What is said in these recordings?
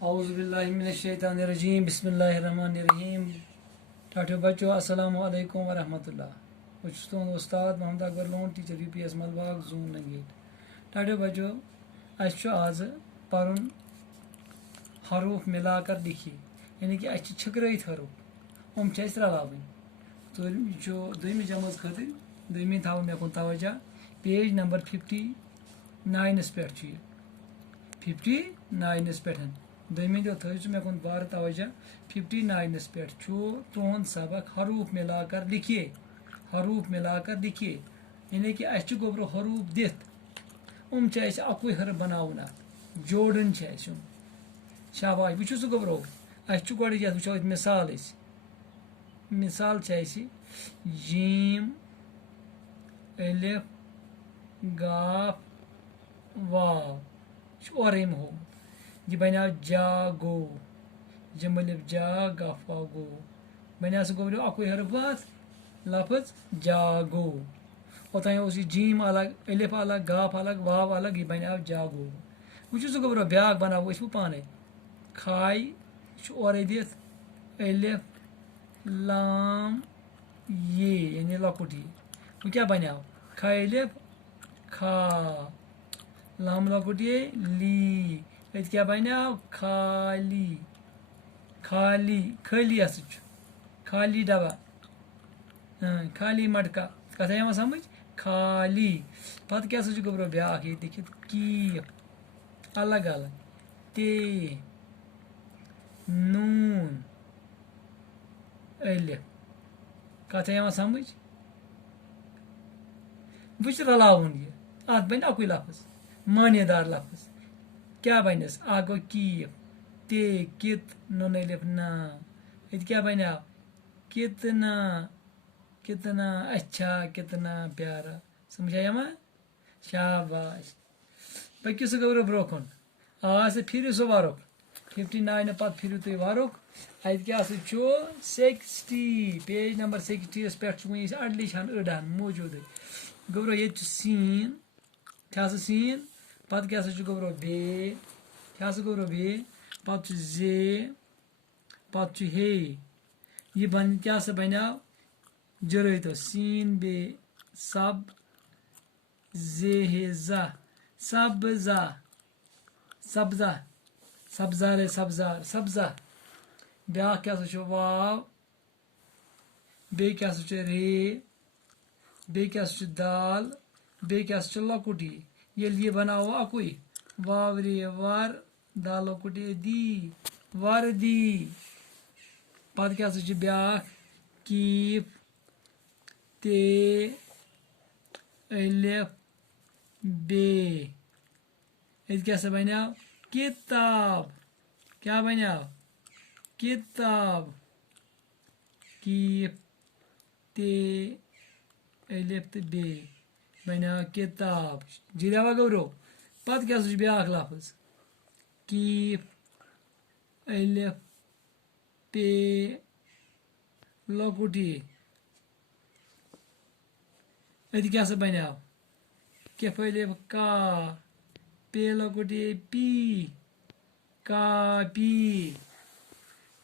Auzubillahiminash-shaytanir-rajim. Bismillahir-rahmanir-rahim. ٹھاٹھو بچو السلام علیکم ورحمۃ اللہ بہت تہد استاد Mohammad Akbar Lone teacher UPS Malbagh zone نگیٹ. ٹھاٹھو بچو اس آز پرن حروف ملا کر لکھی یعنی کہ اس چھکرائت حروف ام رلاون تو دویمہ جماعت خاطر دویمہ تھو مے کن توجہ پیج نمبر 59 پہ 59 پہ دویمہ دہ تھو مے کن بار توجہ 59 پہ تہد سبق حروف ملا کر لکھیے یعنی کہ اس گوبرو حروف دت اکوئی حرف بناون جوڑن شاباش وچو سہ گوبرو اس گوڑ یہ وچو مثال جیم الف گاف واو اورے ہو یہ بنیو جاگو جم الف جا گاف واو گو بنیو سہ گوبرو اکوئی حرف بات لفظ جاگو اوتان اس جیم الگ الف الگ گاف الگ واو الگ یہ بنیو جاگو وچو سہ گوبرو بیاکھ بناو اس پانے کھائی اورے دت الف لام یہ یعنی لکٹ یہ وہ کیا بنیو کھا الف کھا لام لکٹ یہ لی ات کیا بنیو کھالی خالی ہسا خالی ڈبہ خالی مٹکا کتھا یوان سمجھ خالی پتہ کیا سا گوبرو بیاکھ یہ لکھت کیف الگ الگ تے نون الف کتھا یوان سمجھ وچ رلاون یہ ات بن اکوئی لفظ معنی دار لفظ کیا بنس اکھ گو کیف تے کت نون الف نا ات کیا بنیو کتنا اچھا کتنا پیارا سمجھا یوان شاباش پکو سہ گوبرو برو کن آج پھرو سہ ورق 59 پتہ پھرو تھی ورق ات کیا 60 پیج نمبر 60 پہ اڈلش اڑان موجود گوبرو یہ سین کیا سا سین پتہ کیا سا گوبرو بے کیا سا گوبرو بے پتہ زے پتہ ہے یہ بن کیا سا بنیو جرائتو سین بے سب زے ہے زا سبزہ سبزار سبزہ بیاکھ کیا سا واو بے کیا سا رے بے کیا سا دال بے کیا سا لکٹ یل یہ بناو اکوئی واو رے ور دال لکٹ دی وردی پتہ کیا سا بیاکھ کیف تے الف بے ات کیا سا بنیو کتاب کیا بنیو کتاب کیف تے الف تو بے بنیو کتاب جیروا گوبرو پتہ کیا سا بیاکھ لفظ کیف الف پے لکٹ ات کیا سا بنیو کیف الف کا پے لکٹ پی کاپی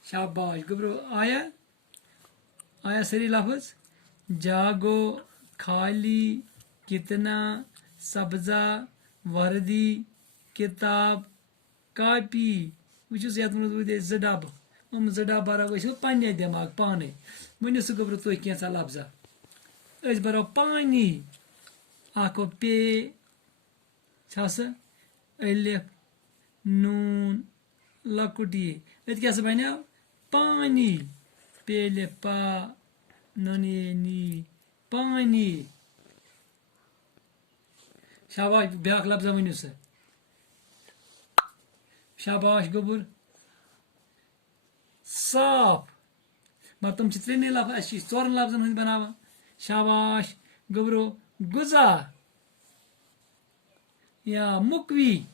شاباش گوبرو آیا سری لفظ جاگو خالی کتنا سبزہ وردی کتاب کاپی وچھو سا یت زٕ ڈبہ زٕ ڈبہ برو أسۍ پننے دٮ۪ماغ پانے ؤنِو سا گوبرو تُہۍ کینٛژھا لفظہ أسۍ برو پانی اکھ گوٚو پے چھا سا الف نون لکٹ یہ ات کیا سا بنیو پانی پے الف پا نون نی پانی شاباش بیاکھ لفظہ ؤنِو سا شاباش گوبر صاف مگر تم ترٛیٚنی لفظ اَسہِ چھِ ژورن لفظن ہٕنٛدۍ بناوان شاباش گوبرو غذا یا مُکوی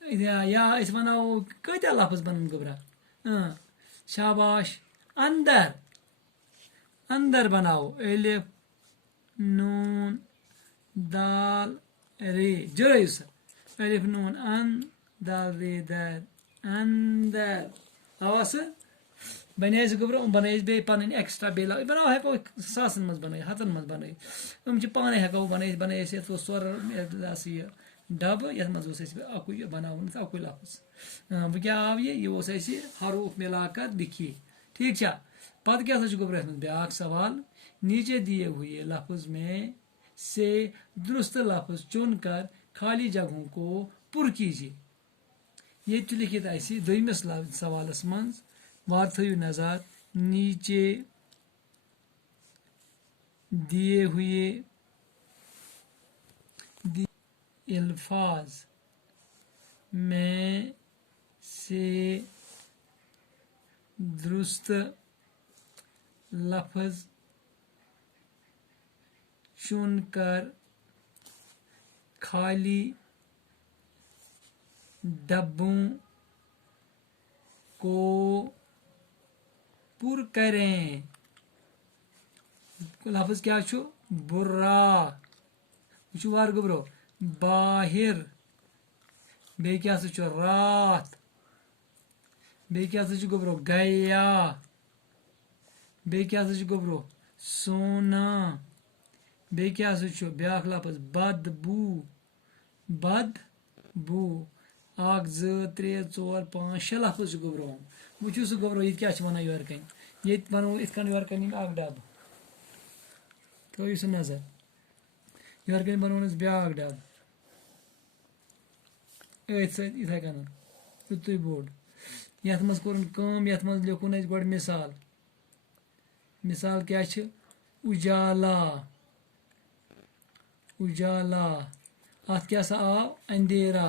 یا أسۍ وناو کۭتیاہ لفظ بنن گوبرا شاباش اندر بناو الف نون دال رے جرٲیِو سا الف نون ان دال رے در اندر آواز بنٲیِس گوٚبرو بنٲیِس بیٚیہِ پَنٕنۍ ایٚکٕسٹرا بیٚیہِ بناو ہٮ۪کو ساسَن منٛز بنٲیِتھ ہَتَن منٛز بنٲیِتھ چھِ پانَے ہٮ۪کو بنٲیِتھ یَتھ اوس ژورٕ یہِ ڈَبہٕ یَتھ منٛز اوس اَسہِ اَکُے بناوُن اَکُے لفظ وۄنۍ کیٛاہ آو یہِ اوس اَسہِ حروف مِلا کر لِکھی ٹھیٖک چھا پَتہٕ کیٛاہ سا چھُ گوٚبرو یَتھ منٛز بیٛاکھ سوال نیچے دیے ہوئے لفظ میں سے درست لفظ چن کر خالی جگہوں کو پر کیجیے ییٚتہِ چھُ لیکھِتھ اَسہِ دوٚیمِس سوالَس منٛز وار تھٲیِو نظر نیچے دیے ہوئے الفاظ میں سے درست لفظ چن کر خالی ڈبوں کو پر کریں لفظ کیا چھُ برا وٕچھِو وار گوٚبرو باہر بیٚیہِ کیٛاہ سا چھُ راتھ بیٚیہِ کیٛاہ سا چھُ گوٚبرو گیا بیٚیہِ کیٛاہ سا چھُ گوٚبرو سونا بیٚیہِ کیٛاہ سا چھُ بیٛاکھ لفظ بدبوٗ بدبوٗ 1 2 3 4 5 6 لفظ چھِ گوٚبرو وٕچھِو سُہ گوٚبرو ییٚتہِ کیٛاہ چھِ وَنان یورٕ کَنۍ ییٚتہِ وَنو یِتھ کٔنۍ یورٕ کَنۍ اَکھ ڈَبہٕ تھٲیِو سُہ نظر یورٕ کَنۍ بَنووُن اَسہِ بیٛاکھ ڈَبہٕ أتھۍ سۭتۍ یِتھَے کٔنۍ یُتُے بوٚڑ یَتھ منٛز کوٚرُن کٲم یَتھ منٛز لیوکھُن اَسہِ گۄڈٕ مِثال کیٛاہ چھِ اُجالا اَتھ کیٛاہ سا آو اندھیرا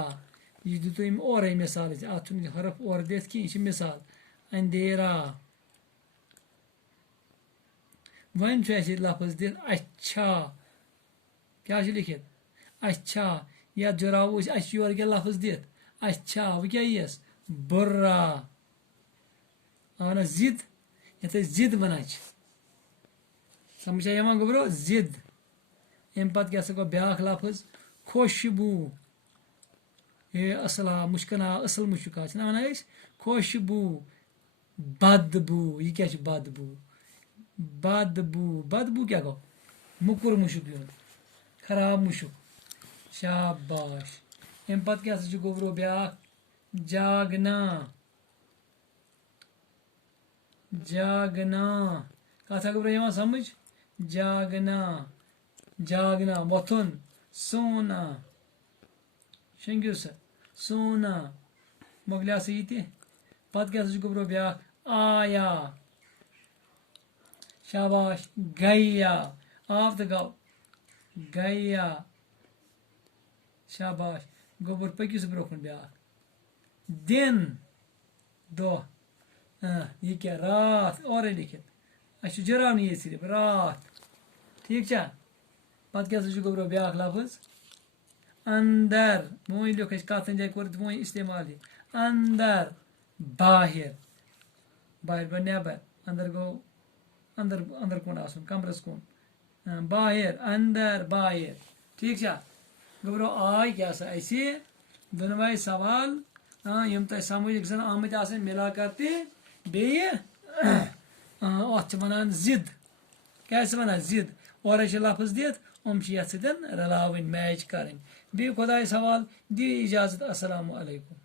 یہِ دِتو أمۍ اورَے مِثال اَسہِ اَتھ چھُنہٕ حرف اورٕ دِتھ کینٛہہ یہِ چھِ مِثال اندھیرا وۄنۍ چھُ اَسہِ ییٚتہِ لفظ دِتھ اچھا کیٛاہ چھُ لیکھِتھ اچھا یَتھ جُراوو أسۍ اَسہِ چھُ یورٕ کیٛاہ لفظ دِتھ اچھا وۄنۍ کیٛاہ یِیَس بُرا آو نہ ضِد یَتھ أسۍ ضِد وَنان چھِ سمجھا یِوان گوٚبرو ضِد اَمہِ پَتہٕ کیٛاہ سا گوٚو بیٛاکھ لفظ خوشبوٗ ہے اَصٕل آو مُشکن آو اَصٕل مُشُک آو چھِنہ وَنان أسۍ خوشبوٗ بدبوٗ یہِ کیٛاہ چھُ بدبوٗ کیٛاہ گوٚو موٚکُر مُشُک یُن خراب مُشُک شاباش اَمہِ پَتہٕ کیٛاہ سا چھُ گوٚبرو بیٛاکھ جاگنا کَتھ گوٚبرو یِوان سمٕجھ جاگنا وۄتھُن سونا شٔنگِو سا سونا مۄکلیو سا یہِ تہِ پَتہٕ کیٛاہ سا چھُ گوٚبرو بیٛاکھ آیا شاباش گیا آو تہٕ گوٚو گیا شاباش گوٚبُر پٔکِو سا برونٛہہ کُن بیٛاکھ دِن دۄہ یہِ کیٛاہ راتھ اورَے لیکھِتھ اَسہِ چھُ جُراونٕے ییٚتہِ صرف راتھ ٹھیٖک چھا پَتہٕ کیٛاہ سا چھُ گوٚبرو بیٛاکھ لفظ اندر وۄنۍ لیوٚکھ اَسہِ کَتھ جایہِ کوٚر وۄنۍ اِستعمال یہِ اندر باہر گوٚو نٮ۪بر اندر گوٚو اندر کُن آسُن کمرَس کُن باہر اندر باہر ٹھیٖک چھا گوٚبرو آے کیٛاہ سا اَسہِ دۄنوَے سوال یِم تۄہہِ سمٕجھ گژھن آمٕتۍ آسٕنۍ مِلا کر تہِ بیٚیہِ اَتھ چھِ وَنان ضِد کیٛاہ چھِ وَنان ضِد اورَے چھِ لفظ دِتھ یِم چھِ یَتھ سۭتۍ رَلاوٕنۍ میچ کَرٕنۍ بیٚیہِ خۄدایَس حوالہٕ دِیِو اِجازت اَسَلامُ علیکُم